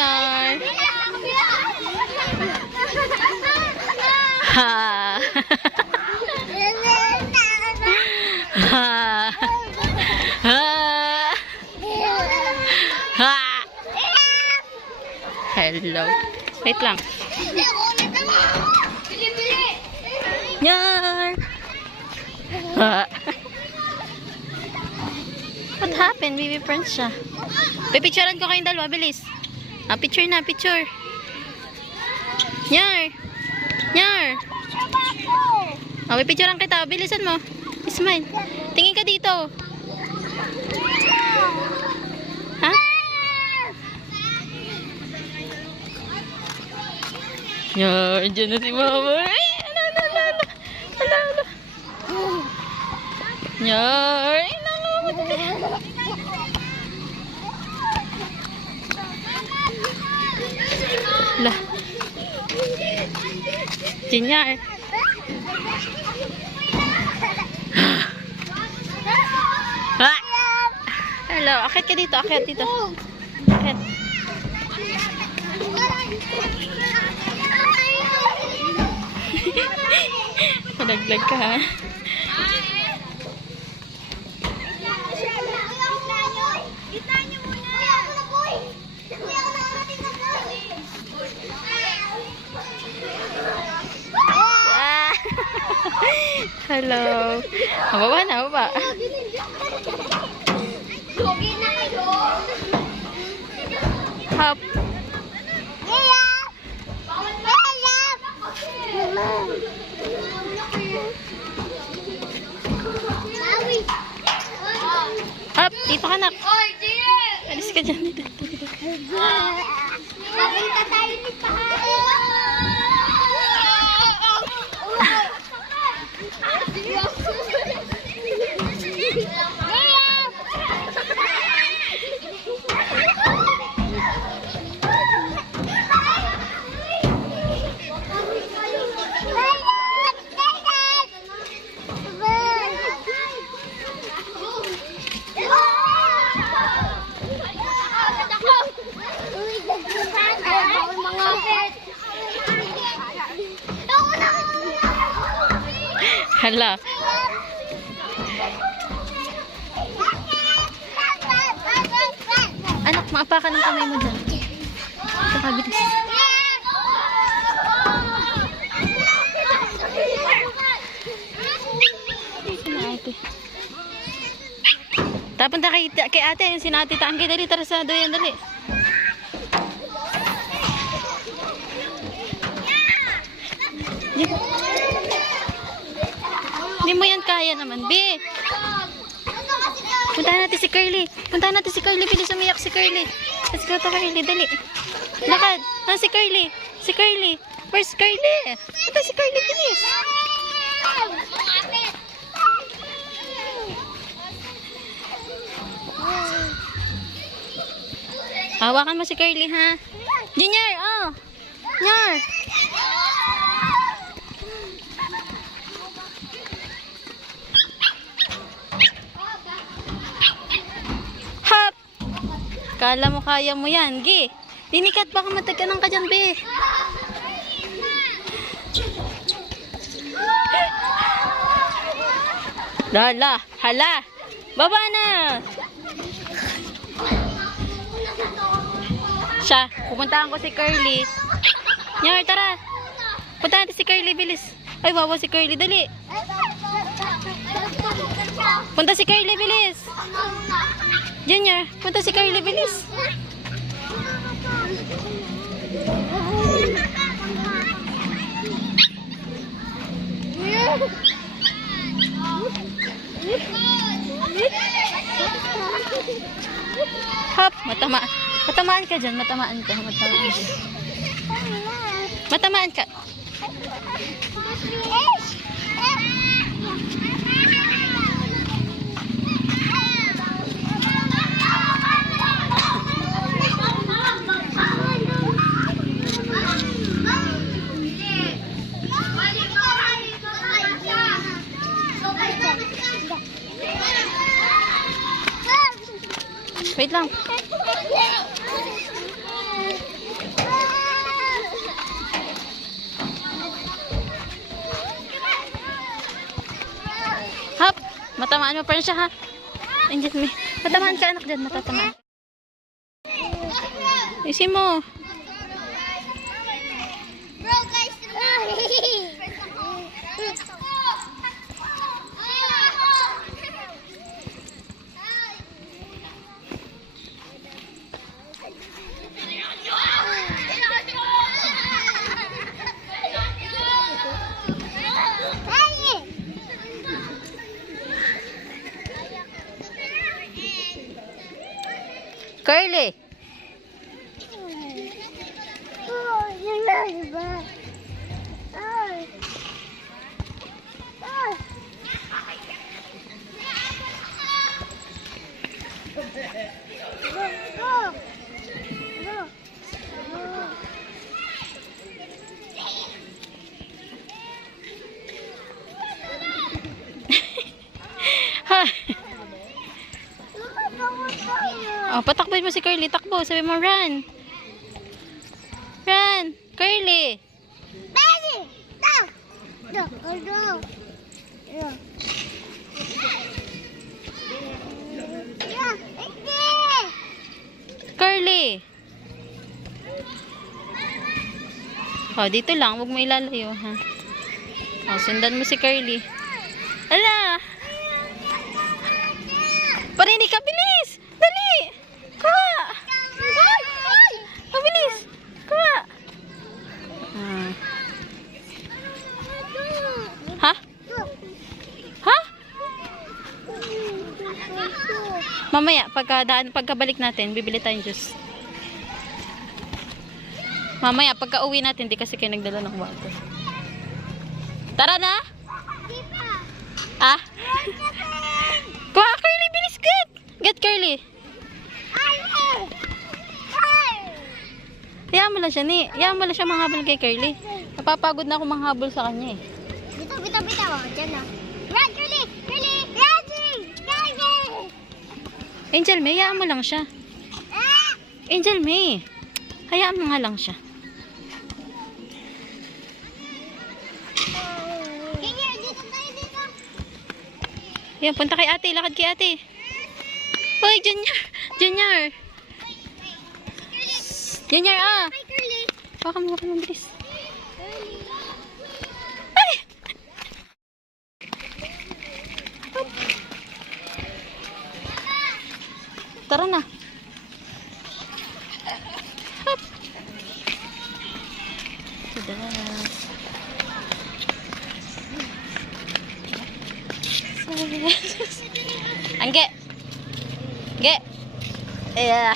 Junior. Ha. Ha. Ha. Ha. Hello. Wait lang. Junior. Ha. What happened? Baby Prince siya. Pipicturean ko kayong dalawa. Bilis. Ah, picture na. Picture. Nyar. Nyar. Oh, pipicturean kita. Bilisan mo. Smile. Tingin ka dito. Ha? Nyar. Diyan na si mama. Ay, ala. Nyar. Lah. Junior. Hello, akit ka dito, akit dito. Akit. Malaglag ka ha. Hello. Baba na, baba. Hop. Hop, dito ka nak. Alis ka dyan. Papunta tayo ni Pahal. Hala. Anak, maapakan ng kamay mo dyan. Kakabilis. Tapunta kay ate, yung sinati tangki. Dali, tara sa doyan, dali. Hindi mo yan kaya naman, B. Puntahan natin si Curly. Puntahan natin si Curly. Bilis umiyak si Curly. Let's go to Curly. Dali. Lakad. Ah, si Curly. Si Curly. Where's Curly? Punta si Curly. Bilis. Hawakan mo si Curly, ha? Junior, oh. Junior. Hop. Kala mo kaya mo yan, Gi. Dinikat, baka matagkanan ka dyan, be. Lala, hala. Baba na. Siya, pupuntahan ko si Curly. Nyar, tara. Puntahan natin si Curly, bilis. Ay, wawa si Curly, dali. Punta si Curly, bilis. Junior, punta si Curly, bilis. Hop, matamaan ka dyan, matamaan ka. Matamaan ka. Wait lang. Matamaan mo pa rin siya, ha? Angel May. Matamaan ka, anak dyan. Matatamaan. Isin mo. Bro, guys, Curly. Oh, yung diba? Ay. Ay. Go, go. Go. Go. Ha? Lumabawal tayo. Oh, patakboy mo si Curly. Takbo. Sabi mo, run. Run. Curly. Baby! Stop! Go, go, go. Yeah. Yeah, hindi! Curly. Oh, dito lang. Huwag mo ilalayo, ha? Oh, sundan mo si Curly. Ala! Parinig ka, bilis! Dali! Kuha! Ay! Mabilis! Kuha! Ah. Ha? Ha? Mamaya, pagkabalik natin, bibili tayong juice. Mamaya, pagka uwi natin, di kasi kayo nagdala ng water. Tara na! Ah? Kuha, Curly! Bilis! Get! Get, Curly! Hayaan mo lang siya, ni. Hayaan mo lang siya manghabol kay Curly. Napapagod na ako manghabol sa kanya, eh. Bitaw, bitaw, bitaw. Diyan na. Run, Curly! Curly! Run! Curly! Angel May, hayaan mo lang siya. Ah! Angel May, hayaan mo nga lang siya. Ganyan, dito tayo dito. Yan, punta kay ate. Lakad kay ate. Hoy, Junior! Junior! Junior, ah! Hi, Curly. Baka mo ka bilis. Curly. Ay! Tara na. Hop. Tada. Angge. Ge. Yeah.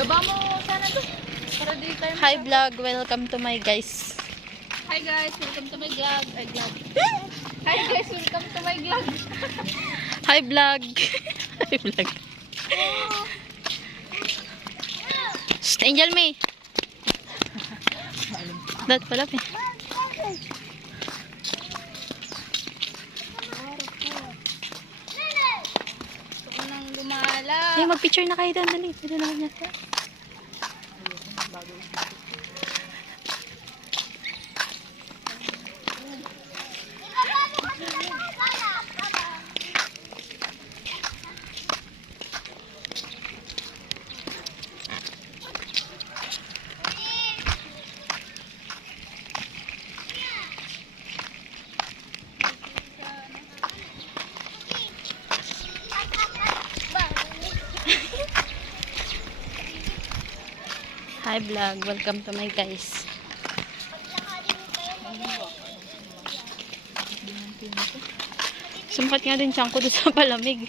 Baba mo sana to. Para di tayo. Hi vlog, welcome to my guys. Hi guys, welcome to my vlog. Ay, vlog. Hi guys, welcome to my vlog. Hi vlog. Hi vlog. Shh, Angel May. Dat pala eh. Gusto ko nang lumala. Ay, mag-picture na kayo doon. Dali. Dali naman yata. Hi vlog, welcome to my guys. Sumkat nga din siyang ko doon sa palamig.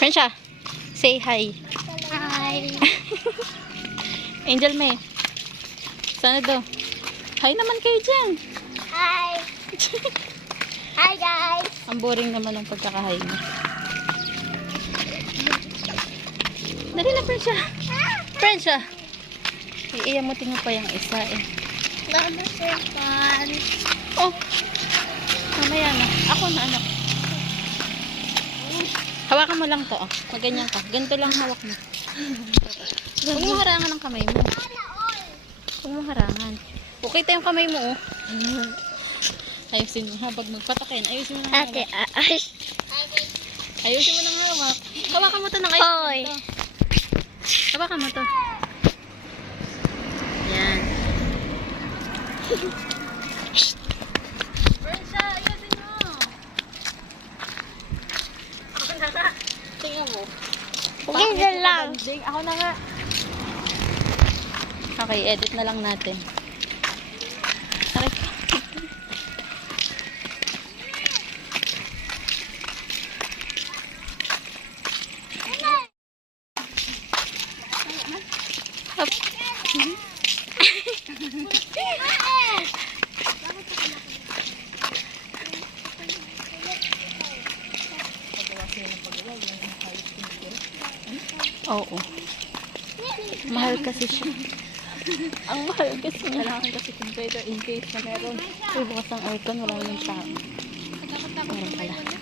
Friendsha, say hi. Hi. Angel May. Sana do? Hi naman kayo dyan. Hi. Hi, guys. Ang boring naman ng pagkakahay mo. Dali na, Friendsha. Friendsha. Iiyamutin mo pa yung isa eh. Lolo Stefan. Oh. Mamaya na. Ako na, anak. Hawakan mo lang to, oh. Maganyan ka. Ganito lang hawak mo. Huwag mo harangan ang kamay mo. Huwag mo harangan. Okay tayong kamay mo, oh. Ayusin mo ha. Pag magpatakin, ayusin mo ng hawak. Ate, ay. Ayusin mo ng hawak. Hawakan mo to ng Hoy. ayusin to. Hawakan mo to. Yan. Bernsha, ayusin mo. Ako na nga. Tingnan mo. Ganyan lang. Ako na nga. Okay, edit na lang natin. Okay. Up. Oo. Mahal kasi siya. Ang mahal kasi niya. Kailangan kasi computer in case na meron. Uy, bukas ang aircon, wala naman siya. Meron pala.